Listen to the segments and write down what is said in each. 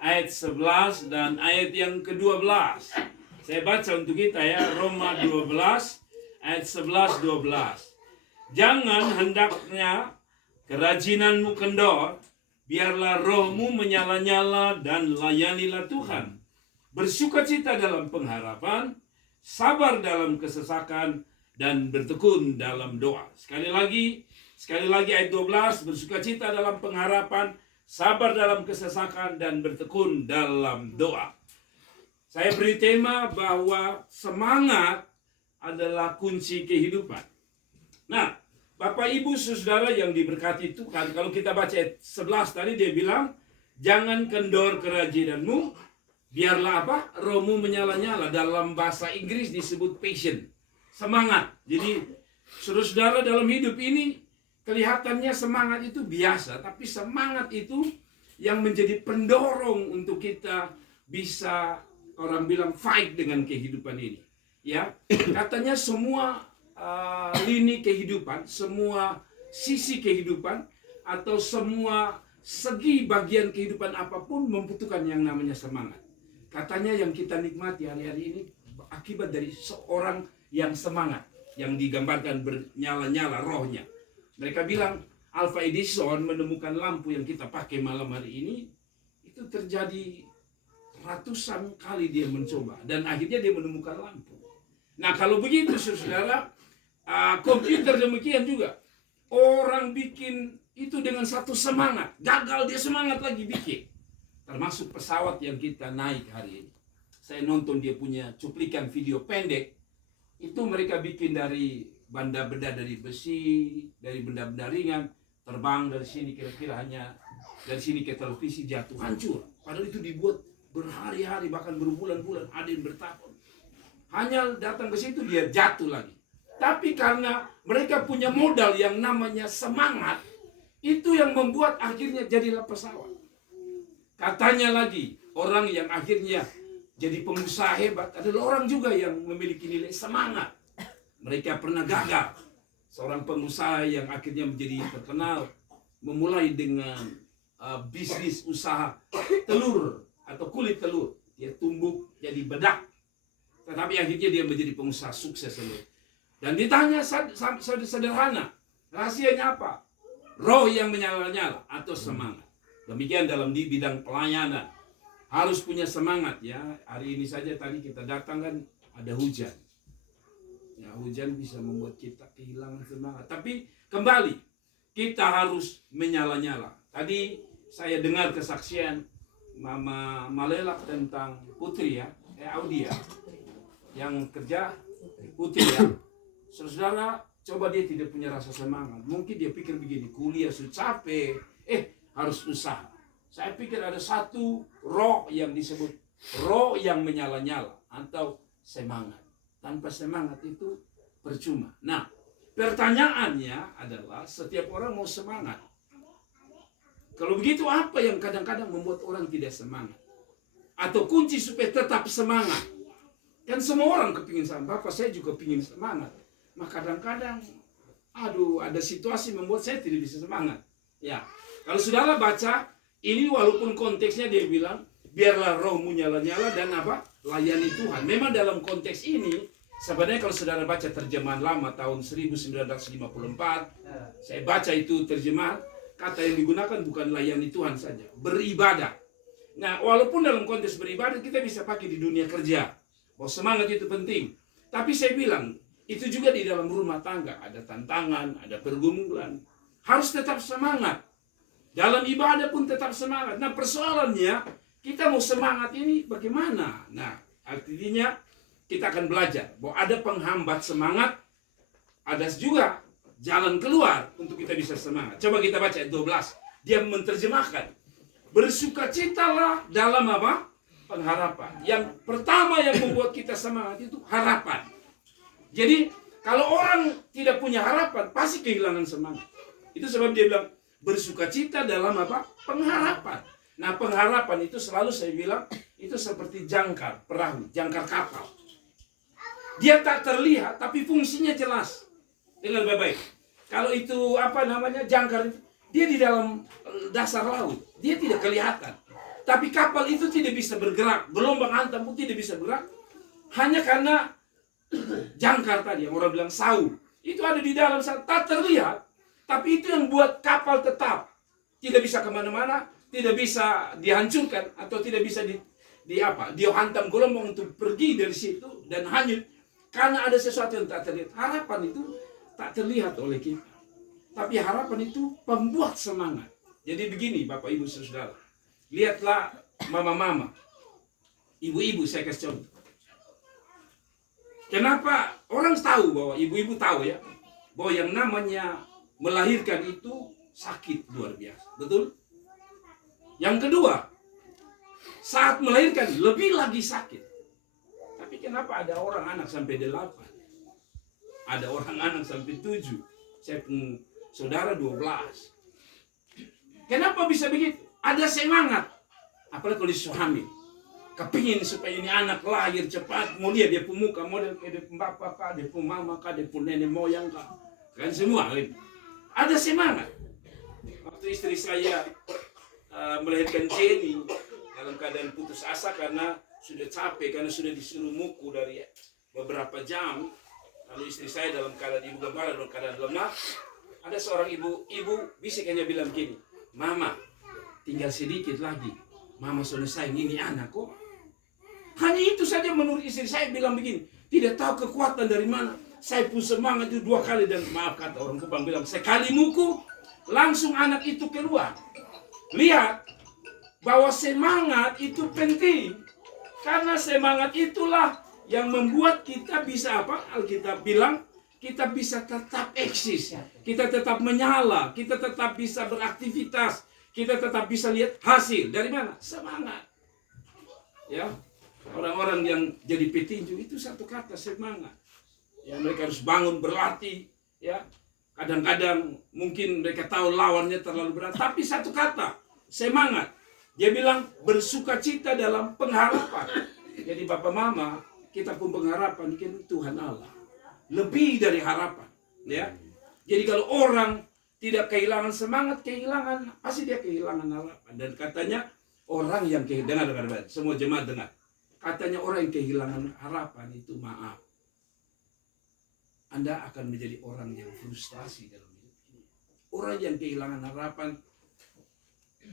ayat 11 dan ayat yang ke-12. Saya baca untuk kita ya, Roma 12 ayat 11-12. Jangan hendaknya kerajinanmu kendor, biarlah rohmu menyala-nyala dan layanilah Tuhan. Bersukacita dalam pengharapan, sabar dalam kesesakan, dan bertekun dalam doa. Sekali lagi ayat 12, bersukacita dalam pengharapan, sabar dalam kesesakan, dan bertekun dalam doa. Saya beri tema bahwa semangat adalah kunci kehidupan. Nah, Bapak Ibu Saudara yang diberkati Tuhan, kalau kita baca ayat 11 tadi dia bilang, jangan kendor kerajinanmu, biarlah apa? Rohmu menyala-nyala. Dalam bahasa Inggris disebut passion, semangat. Jadi saudara-saudara dalam hidup ini kelihatannya semangat itu biasa, tapi semangat itu yang menjadi pendorong untuk kita bisa, orang bilang, fight dengan kehidupan ini. Ya, katanya semua lini kehidupan, semua sisi kehidupan, atau semua segi bagian kehidupan apapun membutuhkan yang namanya semangat. Katanya yang kita nikmati hari-hari ini akibat dari seorang yang semangat, yang digambarkan bernyala-nyala rohnya. Mereka bilang Alva Edison menemukan lampu yang kita pakai malam hari ini, itu terjadi ratusan kali dia mencoba, dan akhirnya dia menemukan lampu. Nah, kalau begitu saudara, komputer demikian juga. Orang bikin itu dengan satu semangat, gagal dia semangat lagi bikin. Termasuk pesawat yang kita naik hari ini. Saya nonton dia punya cuplikan video pendek. Itu mereka bikin dari benda-benda dari besi, dari benda-benda ringan, terbang dari sini kira-kira hanya dari sini ke televisi jatuh hancur. Padahal itu dibuat berhari-hari, bahkan berbulan-bulan, ada yang bertahun. Hanya datang ke situ dia jatuh lagi. Tapi karena mereka punya modal yang namanya semangat, itu yang membuat akhirnya jadilah pesawat. Katanya lagi, orang yang akhirnya jadi pengusaha hebat adalah orang juga yang memiliki nilai semangat. Mereka pernah gagal. Seorang pengusaha yang akhirnya menjadi terkenal, memulai dengan bisnis usaha telur atau kulit telur. Dia tumbuh jadi bedak. Tetapi akhirnya dia menjadi pengusaha sukses. Dan ditanya sederhana, rahasianya apa? Roh yang menyala-nyala atau semangat. Demikian dalam di bidang pelayanan. Harus punya semangat ya. Hari ini saja tadi kita datang kan ada hujan. Ya, hujan bisa membuat kita kehilangan semangat. Tapi kembali, kita harus menyala-nyala. Tadi saya dengar kesaksian Mama Malelak tentang Putri ya, Audi ya, yang kerja Putri ya. Saudara, coba dia tidak punya rasa semangat. Mungkin dia pikir begini, kuliah sudah capek, harus usaha. Saya pikir ada satu roh yang disebut roh yang menyala-nyala atau semangat. Tanpa semangat itu percuma. Nah, pertanyaannya adalah setiap orang mau semangat. Kalau begitu apa yang kadang-kadang membuat orang tidak semangat? Atau kunci supaya tetap semangat? Kan semua orang kepingin semangat. Bapak saya juga pingin semangat. Maka kadang-kadang ada situasi membuat saya tidak bisa semangat. Ya, kalau saudara baca ini, walaupun konteksnya dia bilang biarlah rohmu nyala-nyala dan apa? Layani Tuhan. Memang dalam konteks ini sebenarnya kalau saudara baca terjemahan lama tahun 1954, saya baca itu terjemahan, kata yang digunakan bukan layani Tuhan saja, beribadah. Nah, walaupun dalam konteks beribadah kita bisa pakai di dunia kerja, bahwa semangat itu penting. Tapi saya bilang itu juga di dalam rumah tangga ada tantangan, ada pergumulan, harus tetap semangat. Dalam ibadah pun tetap semangat. Nah, persoalannya kita mau semangat ini bagaimana? Nah, artinya kita akan belajar bahwa ada penghambat semangat, ada juga jalan keluar untuk kita bisa semangat. Coba kita baca ayat 12. Dia menerjemahkan, bersukacitalah dalam apa? Pengharapan. Yang pertama yang membuat kita semangat itu harapan. Jadi kalau orang tidak punya harapan pasti kehilangan semangat. Itu sebab dia bilang bersukacita dalam apa? Pengharapan. Nah, pengharapan itu selalu saya bilang itu seperti jangkar perahu, jangkar kapal. Dia tak terlihat tapi fungsinya jelas. Dengar baik-baik. Kalau itu jangkar, dia di dalam dasar laut. Dia tidak kelihatan. Tapi kapal itu tidak bisa bergerak. Gelombang hantam pun tidak bisa bergerak. Hanya karena jangkar tadi yang orang bilang sau. Itu ada di dalam sana. Tak terlihat. Tapi itu yang buat kapal tetap. Tidak bisa kemana-mana. Tidak bisa dihancurkan. Atau tidak bisa dia hantam gelombang untuk pergi dari situ. Dan hanyut. Karena ada sesuatu yang tak terlihat. Harapan itu tak terlihat oleh kita. Tapi harapan itu pembuat semangat. Jadi begini Bapak Ibu Saudara. Lihatlah mama-mama. Ibu-ibu saya kasih contoh. Kenapa orang tahu bahwa ibu-ibu tahu ya. Bahwa yang namanya melahirkan itu sakit luar biasa. Betul? Yang kedua. Saat melahirkan lebih lagi sakit. Tapi kenapa ada orang anak sampai 8? Ada orang anak sampai 7. Saya punya saudara 12. Kenapa bisa begitu? Ada semangat. Apalagi kalau suami. Kepingin supaya ini anak lahir cepat. Mau lihat dia pun muka. Model dia pun bapak kah. Dia pun mama kah. Dia pun nenek moyang kah. Kan semua. Ada semangat. Waktu istri saya melahirkan Jenny. Dalam keadaan putus asa karena sudah capek. Karena sudah disuruh muku dari beberapa jam. Lalu istri saya dalam keadaan ibu gembala. Dalam keadaan lemah. Ada seorang ibu bisikannya bilang gini. Mama, tinggal sedikit lagi. Mama sudah sayang ini anak kok. Hanya itu saja menurut istri saya bilang begini. Tidak tahu kekuatan dari mana. Saya pun semangat itu 2 kali. Dan maaf kata orang Kupang bilang. Sekali muku. Langsung anak itu keluar. Lihat. Bahwa semangat itu penting. Karena semangat itulah. Yang membuat kita bisa apa? Alkitab bilang. Kita bisa tetap eksis. Kita tetap menyala. Kita tetap bisa beraktivitas. Kita tetap bisa lihat hasil. Dari mana? Semangat. Ya. Orang-orang yang jadi petinju itu satu kata semangat. Ya, mereka harus bangun berlatih. Ya. Kadang-kadang mungkin mereka tahu lawannya terlalu berat. Tapi satu kata. Semangat. Dia bilang bersukacita dalam pengharapan. Jadi Bapak Mama, kita pun pengharapan kan Tuhan Allah. Lebih dari harapan, ya. Jadi kalau orang tidak kehilangan semangat, pasti dia kehilangan harapan. Dan katanya orang yang kehilangan, dengar, semua jemaat dengar. Katanya orang yang kehilangan harapan itu maaf. Anda akan menjadi orang yang frustasi dalam hidup ini. Orang yang kehilangan harapan,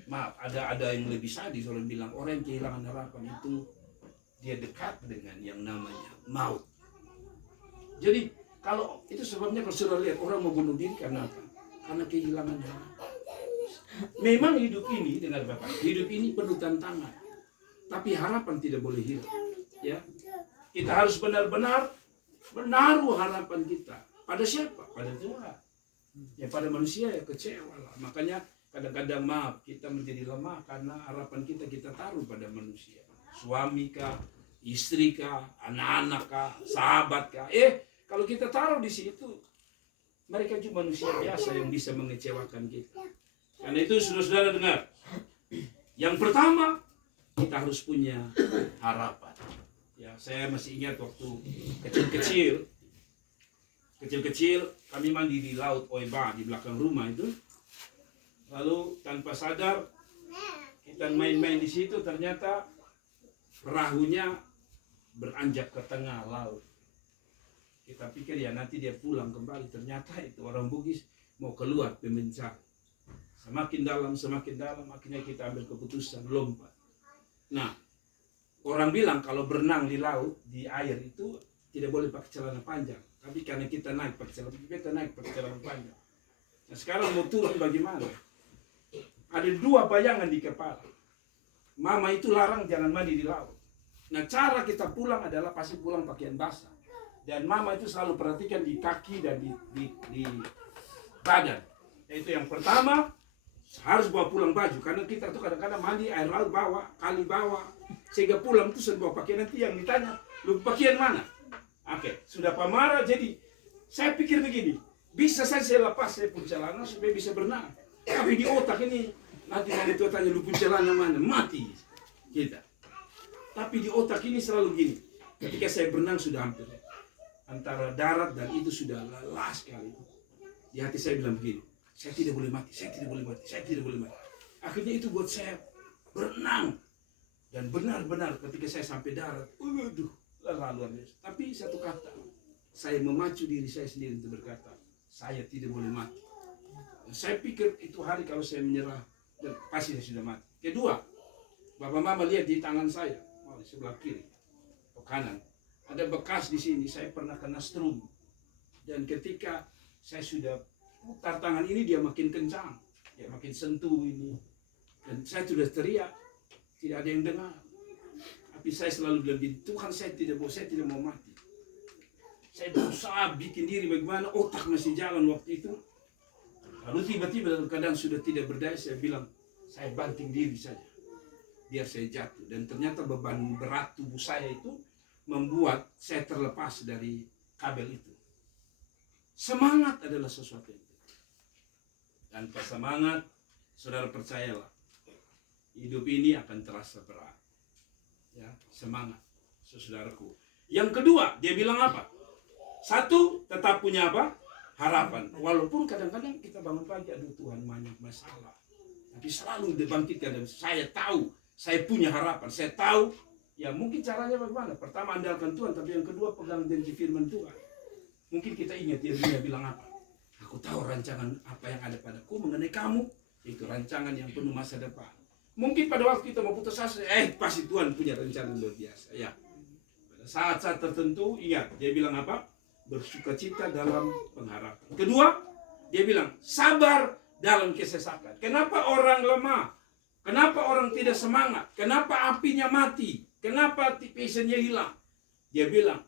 maaf, ada yang lebih sadis orang bilang orang yang kehilangan harapan itu dia dekat dengan yang namanya maut. Jadi kalau itu sebabnya kalau sudah lihat orang mau bunuh diri karena apa? Karena kehilangan harapan. Memang hidup ini, dengar Bapak, hidup ini penuh tantangan. Tapi harapan tidak boleh hilang. Ya, kita harus benar-benar menaruh harapan kita pada siapa? Pada Tuhan. Ya pada manusia ya kecewa lah. Makanya kadang-kadang maaf kita menjadi lemah karena harapan kita taruh pada manusia. Suami kah, istri kah, anak-anak kah, sahabat kah. Kalau kita taruh di situ, mereka cuma manusia biasa yang bisa mengecewakan kita. Karena itu saudara-saudara dengar. Yang pertama, kita harus punya harapan. Ya, saya masih ingat waktu kecil-kecil kami mandi di laut Oiba di belakang rumah itu. Lalu tanpa sadar kita main-main di situ, ternyata perahunya beranjak ke tengah laut. Kita pikir ya nanti dia pulang kembali, ternyata itu orang Bugis mau keluar pemencari. Semakin dalam, akhirnya kita ambil keputusan lompat. Nah, orang bilang kalau berenang di laut, di air itu tidak boleh pakai celana panjang. Tapi karena kita naik pakai celana panjang. Nah sekarang mau turun bagaimana? Ada 2 bayangan di kepala. Mama itu larang jangan mandi di laut. Nah cara kita pulang adalah pasti pulang pakaian basah. Dan mama itu selalu perhatikan di kaki dan di badan. Itu yang pertama, harus bawa pulang baju. Karena kita tuh kadang-kadang mandi air laut bawa, kali bawa. Sehingga pulang tuh bawa pakaian, nanti yang ditanya, lu pakaian mana? Oke, sudah pamarah. Jadi saya pikir begini, bisa saya lepas saya pun celana supaya bisa berenang. Tapi di otak ini, nanti mama itu tanya, lu pun celana mana? Mati kita. Tapi di otak ini selalu gini, ketika saya berenang sudah hampir antara darat dan itu sudah lelah sekali. Di hati saya bilang begini, saya tidak boleh mati. Akhirnya itu buat saya berenang. Dan benar-benar ketika saya sampai darat, waduh, lelah luar biasa. Tapi satu kata, saya memacu diri saya sendiri untuk berkata, saya tidak boleh mati. Saya pikir itu hari kalau saya menyerah, dan pasti saya sudah mati. Kedua, Bapak Mama lihat di tangan saya, di sebelah kiri atau kanan, ada bekas di sini. Saya pernah kena strum. Dan ketika saya sudah putar tangan ini, dia makin kencang, dia makin sentuh ini. Dan saya sudah teriak, tidak ada yang dengar. Tapi saya selalu bilang, Tuhan saya tidak mau mati. Saya berusaha bikin diri bagaimana, otak masih jalan waktu itu. Lalu tiba-tiba dalam keadaan sudah tidak berdaya, saya bilang, saya banting diri saja, biar saya jatuh. Dan ternyata beban berat tubuh saya itu membuat saya terlepas dari kabel itu. Semangat adalah sesuatu yang penting. Tanpa semangat, saudara percayalah, hidup ini akan terasa berat. Ya, semangat, saudaraku. Yang kedua, dia bilang apa? Satu, tetap punya apa? Harapan. Walaupun kadang-kadang kita bangun pagi, aduh Tuhan banyak masalah. Tapi selalu dibangkitkan, dan saya tahu, saya punya harapan. Saya tahu, ya mungkin caranya bagaimana. Pertama, andalkan Tuhan, tapi yang kedua, pegang janji firman Tuhan. Mungkin kita ingat dia bilang apa? Aku tahu rancangan apa yang ada padaku mengenai kamu. Itu rancangan yang penuh masa depan. Mungkin pada waktu kita mau putus asa, pasti Tuhan punya rencana luar biasa. Ya. Pada saat-saat tertentu, ingat, dia bilang apa? Bersukacita dalam pengharapan. Kedua, dia bilang sabar dalam kesesakan. Kenapa orang lemah? Kenapa orang tidak semangat? Kenapa apinya mati? Kenapa passionnya hilang? Dia bilang,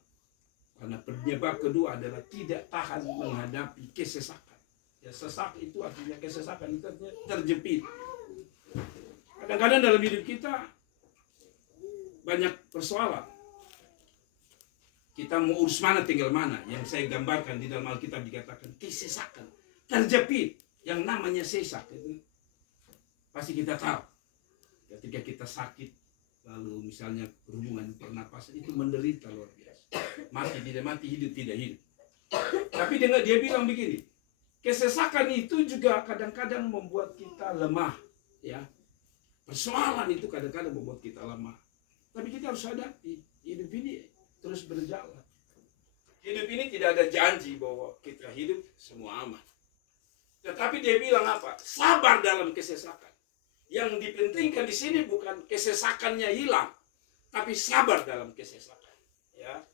karena penyebab kedua adalah tidak tahan menghadapi kesesakan. Ya, sesak itu artinya kesesakan, itu artinya terjepit. Kadang-kadang dalam hidup kita banyak persoalan. Kita mau urus mana tinggal mana. Yang saya gambarkan di dalam Alkitab dikatakan kesesakan, terjepit. Yang namanya sesak itu pasti kita tahu. Ketika kita sakit, lalu misalnya hubungan pernapasan itu menderita luar biasa. Mati tidak mati, hidup tidak hidup. Tapi dia bilang begini, kesesakan itu juga kadang-kadang membuat kita lemah, ya. Persoalan itu kadang-kadang membuat kita lemah. Tapi kita harus hadapi. Hidup ini terus berjalan. Hidup ini tidak ada janji bahwa kita hidup semua aman. Tetapi dia bilang apa? Sabar dalam kesesakan. Yang dipentingkan di sini bukan kesesakannya hilang, tapi sabar dalam kesesakan. Ya,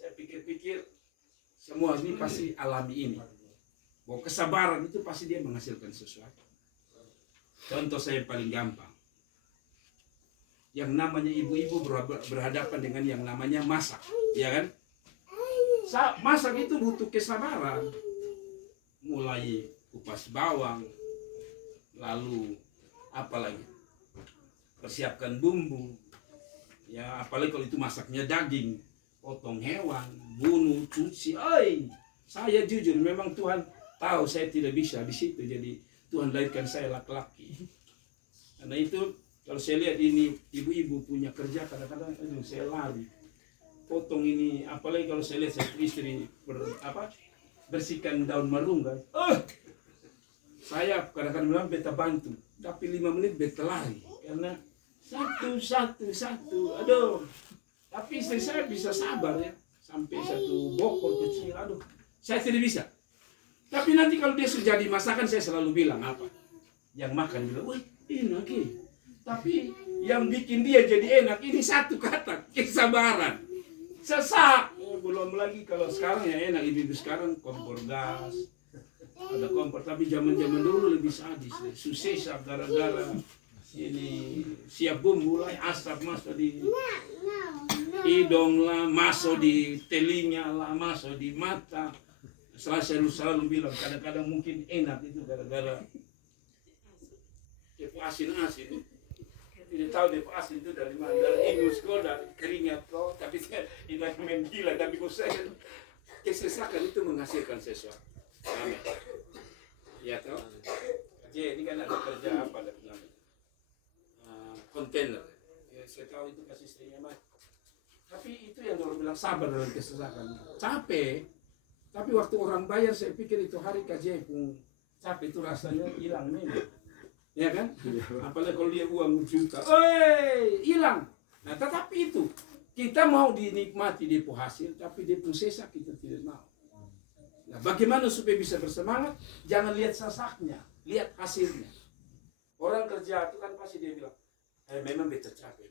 saya pikir-pikir semua ini pasti alami ini. Bahwa kesabaran itu pasti dia menghasilkan sesuatu. Contoh saya paling gampang. Yang namanya ibu-ibu berhadapan dengan yang namanya masak, ya kan? Masak itu butuh kesabaran. Mulai kupas bawang, lalu apalagi persiapkan bumbu, ya apalagi kalau itu masaknya daging, potong hewan, bunuh, cuci. Saya jujur, memang Tuhan tahu saya tidak bisa di situ, jadi Tuhan lahirkan saya laki-laki. Karena itu kalau saya lihat ini ibu-ibu punya kerja, kadang-kadang saya lari potong ini, apalagi kalau saya lihat saya istri bersihkan daun marungga. Saya kadang-kadang bilang beta bantu, tapi 5 menit beta lari karena satu. Aduh, tapi istri saya bisa sabar ya sampai satu bokor kecil. Aduh, saya tidak bisa. Tapi nanti kalau dia sudah jadi masakan, saya selalu bilang apa? Yang makan bilang, wih enak ini. Tapi yang bikin dia jadi enak ini satu kata, kesabaran. Sesak. Belum lagi kalau sekarang ya enak, ibu-ibu sekarang kompor gas, ada kompor. Tapi zaman-zaman dulu lebih sadis, susah gara-gara ini siap bumbu lah, asap masuk di hidung lah, masuk di telinga lah, masuk di mata. Saya selalu bilang kadang-kadang mungkin enak itu gara-gara asin-asin. Tidak tahu dia asin itu dari mana, dari ingus kok, dari keringat kok. Tapi saya tidak main gila, tapi kok saya kesesakan itu menghasilkan sesuatu. Amin. Ya tahu. Jadi ini kan ada kerja apa namanya? Kontainer. Ya, saya tahu itu kasih istrinya mah. Tapi itu yang orang bilang sabar dalam kesesakan. Capek. Tapi waktu orang bayar saya pikir itu hari KJ pun capek itu rasanya hilang nih. ya kan? Apalagi kalau dia uang juta, hilang. Nah, tetapi itu kita mau dinikmati dia hasil, tapi dia sesa kita tidak mau. Nah, bagaimana supaya bisa bersemangat? Jangan lihat sesaknya, lihat hasilnya. Orang kerja itu kan pasti dia bilang, memang beta capek,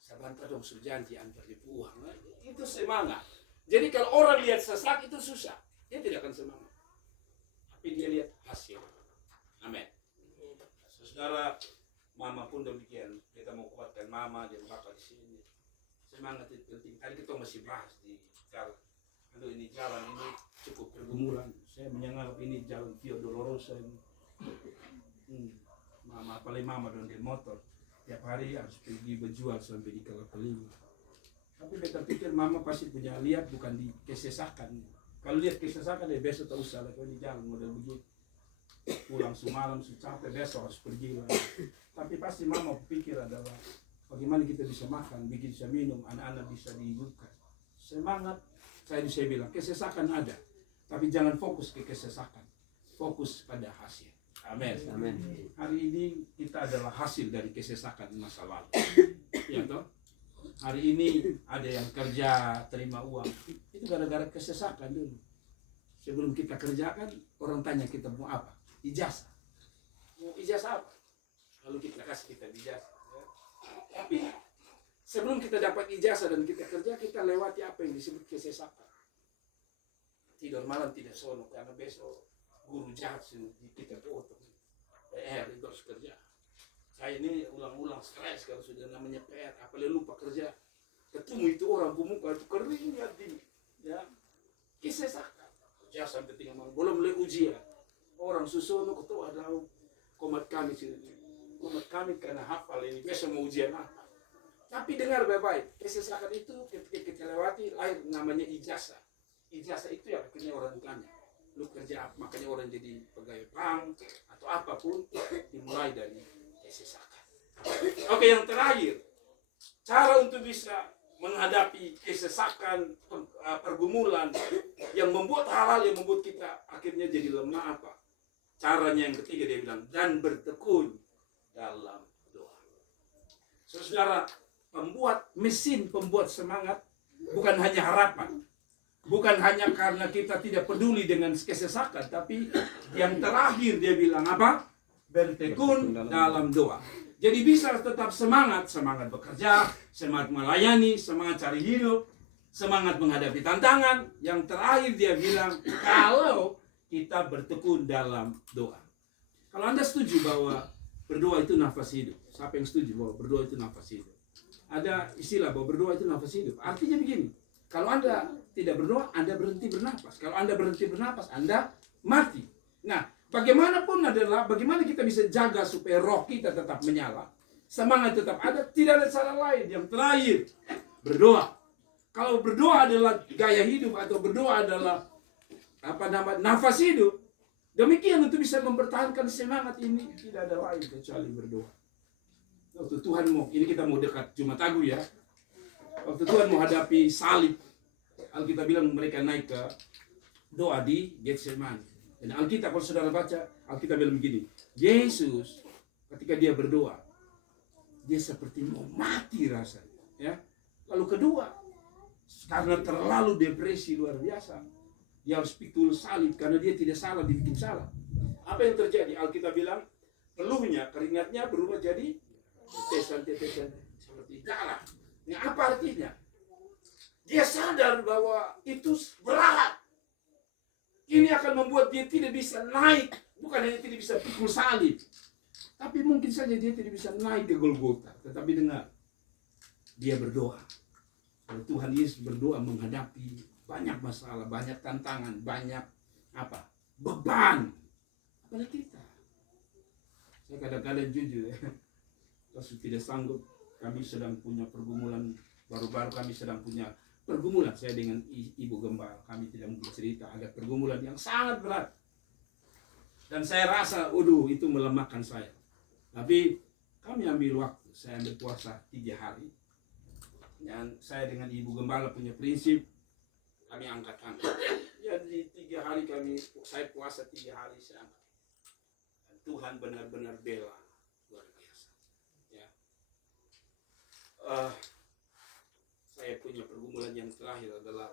sebentar dong sudah janji antar dia uang. Nah, itu semangat. Jadi kalau orang lihat sesak itu susah, dia tidak akan semangat. Tapi dia lihat hasil. Amin. Saudara, mama pun demikian. Kita mau kuatkan mama dan bapak di sini. Semangat itu penting. Tadi kita masih bahas di jalan. Aduh, ini jalan ini cukup pergumulan. Saya menyanggap ini jalan Via Dolorosa ini. Mama, apalagi mama dengan motor. Tiap hari harus pergi berjual sampai di Kalapeliwa. Tapi beta pikir mama pasti punya lihat bukan di kesesakan. Kalau lihat kesesakan dia besok tak usah lagi di jalan model begitu. Pulang semalam capek besok harus pergi lagi. Tapi pasti mama pikir adalah bagaimana kita bisa makan, bisa minum, anak-anak bisa dihidupkan. Semangat, saya bisa bilang kesesakan ada, tapi jangan fokus ke kesesakan, fokus pada hasil. Amin. Amin. Hari ini kita adalah hasil dari kesesakan masa lalu. Ya toh? Hari ini ada yang kerja terima uang, itu gara-gara kesesakan dulu. Sebelum kita kerjakan, orang tanya kita mau apa? Ijazah. Mau ijazah apa? Lalu kita kasih kita ijazah. Tapi sebelum kita dapat ijazah dan kita kerja, kita lewati apa yang disebut kesesakan. Tidur malam tidak sono karena besok guru jahat kita potong. PR itu harus kerja. Saya ini ulang-ulang stres kalau sudah namanya PR, apalagi lupa kerja. Ketemu itu orang muka itu kering hati, ya. Kesesakan. Kerja sampai 3 malam, belum mulai ujian. Orang susono ketua adalah komat kami sini. Komat kami karena hafal ini biasa mau ujian apa. Tapi dengar baik-baik, kesesakan itu ketika kita lewati lahir namanya ijazah. Ijazah itu yang akhirnya orang tanya, lu kerja apa? Makanya orang jadi pegawai bank atau apapun dimulai dari kesesakan. Oke, yang terakhir, cara untuk bisa menghadapi kesesakan, pergumulan yang membuat hal-hal yang membuat kita akhirnya jadi lemah apa? Caranya yang ketiga dia bilang, dan bertekun dalam doa. Saudara, mesin pembuat semangat bukan hanya harapan. Bukan hanya karena kita tidak peduli dengan kesesakan, tapi yang terakhir dia bilang apa? Bertekun dalam doa. Jadi bisa tetap semangat bekerja, semangat melayani, semangat cari hidup, semangat menghadapi tantangan. Yang terakhir dia bilang, kalau kita bertekun dalam doa. Kalau Anda setuju bahwa berdoa itu nafas hidup, siapa yang setuju bahwa berdoa itu nafas hidup? Ada istilah bahwa berdoa itu nafas hidup. Artinya begini, kalau Anda tidak berdoa, Anda berhenti bernapas. Kalau Anda berhenti bernapas, Anda mati. Nah, bagaimanapun adalah bagaimana kita bisa jaga supaya roh kita tetap menyala, semangat tetap ada, tidak ada cara lain. Yang terakhir, berdoa. Kalau berdoa adalah gaya hidup atau berdoa adalah nafas hidup, demikian untuk bisa mempertahankan semangat ini tidak ada lain kecuali berdoa. Waktu Tuhan ini kita mau dekat Jumat Agung ya. Waktu Tuhan mau hadapi salib, Alkitab bilang mereka naik ke doa di Getsemani. Dan Alkitab kalau saudara baca, Alkitab bilang begini, Yesus ketika dia berdoa, dia seperti mau mati rasanya. Ya. Lalu kedua, karena terlalu depresi luar biasa, dia harus pikul salib karena dia tidak salah, dibikin salah. Apa yang terjadi? Alkitab bilang, peluhnya, keringatnya berubah jadi tetesan seperti darah. Ini apa artinya? Dia sadar bahwa itu berat. Ini akan membuat dia tidak bisa naik. Bukan hanya tidak bisa pikul salib, tapi mungkin saja dia tidak bisa naik ke Golgota. Tetapi dengar, dia berdoa. Tuhan Yesus berdoa menghadapi banyak masalah, banyak tantangan, banyak beban. Apalagi kita. Saya kadang-kadang jujur ya, kalau tidak sanggup, kami sedang punya pergumulan, baru-baru kami sedang punya pergumulan, saya dengan ibu gembala, kami tidak mungkin cerita, ada pergumulan yang sangat berat. Dan saya rasa, itu melemahkan saya. Tapi kami ambil waktu, saya ambil puasa 3 hari. Dan saya dengan ibu gembala punya prinsip, kami angkat tangan. Jadi 3 hari saya puasa 3 hari saya angkat. Dan Tuhan benar-benar bela. Saya punya pergumulan yang terakhir adalah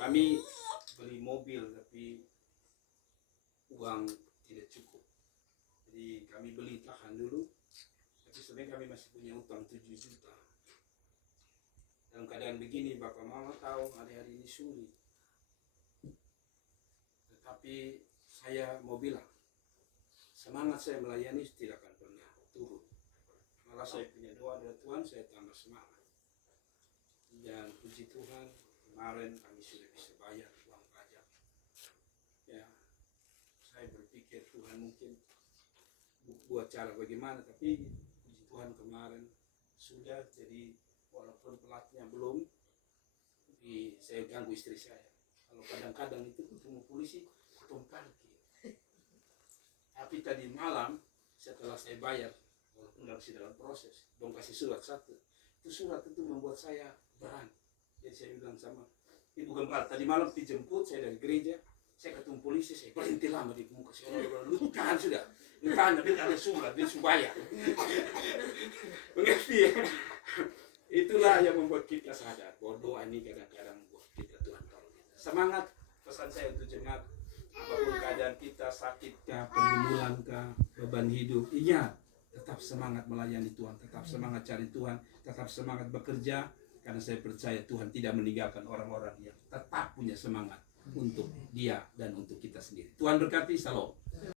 kami beli mobil tapi uang tidak cukup. Jadi kami beli tahan dulu, tapi sebenarnya kami masih punya utang 7 juta. Dalam keadaan begini Bapak Mama tahu hari-hari ini sulit. Tetapi saya mau bilang, semangat saya melayani tidak akan pernah turun. Malah saya punya doa dari Tuhan, saya tambah semangat. Dan puji Tuhan, kemarin kami sudah bisa bayar uang pajak. Ya, saya berpikir Tuhan mungkin buat cara bagaimana, tapi puji Tuhan kemarin sudah, jadi walaupun pelatnya belum, tapi saya ganggu istri saya. Kalau kadang-kadang itu ketemu polisi, ketemu parkir. Tapi tadi malam setelah saya bayar, walaupun masih dalam proses, dong kasih surat satu. Itu surat itu membuat saya berani. Jadi saya bilang sama Ibu Gembala, tadi malam dijemput saya dari gereja, saya ketemu polisi, saya berhenti lama di muka saya. Lu tahan sudah, lu tahan, tapi ada surat, dia sudah bayar. Mengerti ya? Itulah yang membuat kita sadar bahwa doa ini kadang-kadang membuat kita, Tuhan tolong kita. Semangat, pesan saya untuk jemaat, apapun keadaan kita, sakitkah, pergumulankah, beban hidup, iya, tetap semangat melayani Tuhan, tetap semangat cari Tuhan, tetap semangat bekerja, karena saya percaya Tuhan tidak meninggalkan orang-orang yang tetap punya semangat untuk Dia dan untuk kita sendiri. Tuhan berkati, salam.